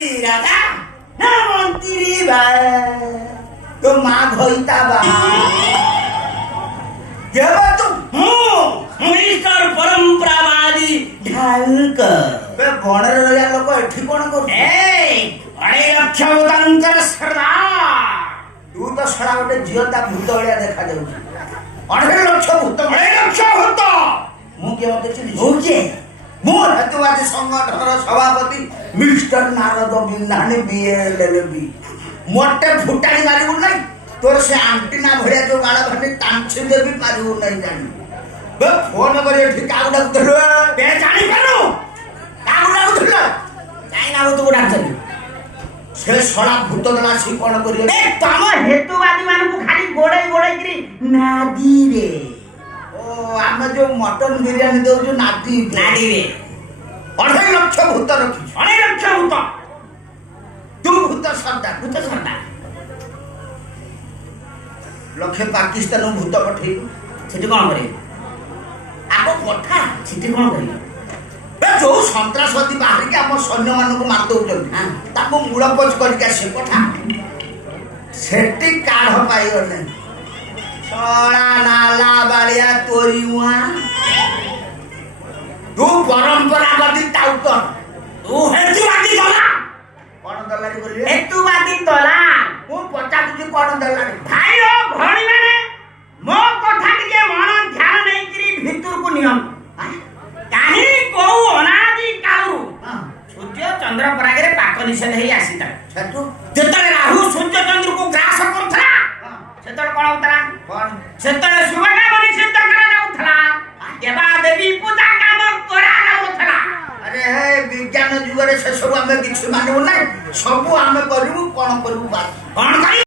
রাজা না মন্ত্রী বা তো মা ঘইতা বা কেবা তো মিস্টার পরম্পরাবাদী ঢালক বে বণরে রয়া লোক এଠି কোন করছে এই 2.5 লক্ষ ভূতান্তর সর্দার তু তো সড়া গোটে ঝিଅতা ভূତ ଭଳିଆ ଦେଖା ଯାଉଛି 2.5 ଲକ୍ଷ ଭୂତ 2.5 ଲକ୍ଷ ଭୂତ ମୁଁ କିଏ ମତେ ଚିହ୍ନି ମୁଁ କିଏ ମୁଁ ହେତୁବାଦୀ ସଂଗଠନର ସଭାପତି ମିଷ୍ଟର ନାରଦ ବିନ୍ଧାଣୀ ବିଏଲଏଲବି ମୋଟେ ଫୁଟାଣି ମାରିବୁ ନାହିଁ ତୋର ସେ ଆଣ୍ଟିନା ଭଳିଆ ଯୋଉ ବାଳ ଭାଣ୍ଡି ତାଞ୍ଛି ଦେବି ପାରିବୁ ନାହିଁ ଜାଣି ବେ ଫୋନ କରି ଏଠି କାହାକୁ ଡାକୁଥିଲୁ ବେ ଜାଣିପାରୁ କାହାକୁ ଡାକୁଥିଲୁ କାଇଁ ନା ତୁ ଡାକୁଥିଲୁ ସେ ଶଳା ଭୂତ ଦଳା ଆସି କଣ କରିବେ ଏ ତମ ହେତୁବାଦୀ ମାନଙ୍କୁ ଖାଲି ଗୋଡେଇକିରି ନାଦିରେ ଓ ଆମେ ଯୋଉ ମଟନ ବିରିୟାନୀ ଦଉଛୁ ନାଦିରେ 2.5 ଲକ୍ଷ ଭୂତ ରଖିଛୁ 2.5 ଲକ୍ଷ ଭୂତ ତୁ ଭୂତ ସର୍ଦ୍ଦାର ଲକ୍ଷେ ପାକିସ୍ତାନ ଭୂତ ପଠେଇବୁ ସେଠି କଣ କରିବେ ଆଗ ପଠା ସେଠି କଣ କରିବେ ଯୋଉ ସନ୍ତ୍ରାସବାଦୀ ବାହାରିକି ଆମ ସୈନ୍ୟମାନଙ୍କୁ ମାରି ଦଉଛନ୍ତି ତାକୁ ମୂଳପୋଛ କରିକି ଆସି ପଠା ସେଠି କାଢ ପାଇଗଲେ ଶଳା ନାଲା ବାଳିଆ ତୋରି ମୁଆ ତୁ ପରମ୍ପରାବାଦୀ ଟାଉଟର ତୁ ହେତୁବାଦୀ ଦଲା କଣ ଦଲାରି ବୋଲି ହେତୁବାଦୀ ଦଲା ମୁଁ ପଚାରୁଛି କଣ ଦଲାରି ଭାଇ ଓ ଭଉଣୀ ମାନେ ମୋ କଥା ଟିକେ ମନ ଧ୍ୟାନ ନେଇକିରି ଭିତରକୁ ନିଅନ୍ତୁ କାହିଁ କୋଉ ଅନାଦି କାଳରୁ ସୂର୍ଯ୍ୟ ଚନ୍ଦ୍ର ପରାଗରେ ପାକ ନିଷେଧ ହେଇ ଆସିଥିଲା ସେଠୁ ଯେତେବେଳେ ରାହୁ ସୂର୍ଯ୍ୟ ଚନ୍ଦ୍ରକୁ ଗ୍ରାସ କରୁଥିଲା ସେତେବେଳେ କଣ ହଉଥିଲା କଣ ସେତେବେଳେ ଶୁଭ କାମ ନିଷିଦ୍ଧ କରାଯାଉଥିଲା ଦେବା ଦେବୀ ପୂଜା କାମ କରାଯାଉଥିଲା ଆରେ ହେ ବିଜ୍ଞାନ ଯୁଗରେ ସେ ସବୁ ଆମେ କିଛି ମାନିବୁ ନାହିଁ ସବୁ ଆମେ କରିବୁ କଣ କରିବୁ କଣ କରି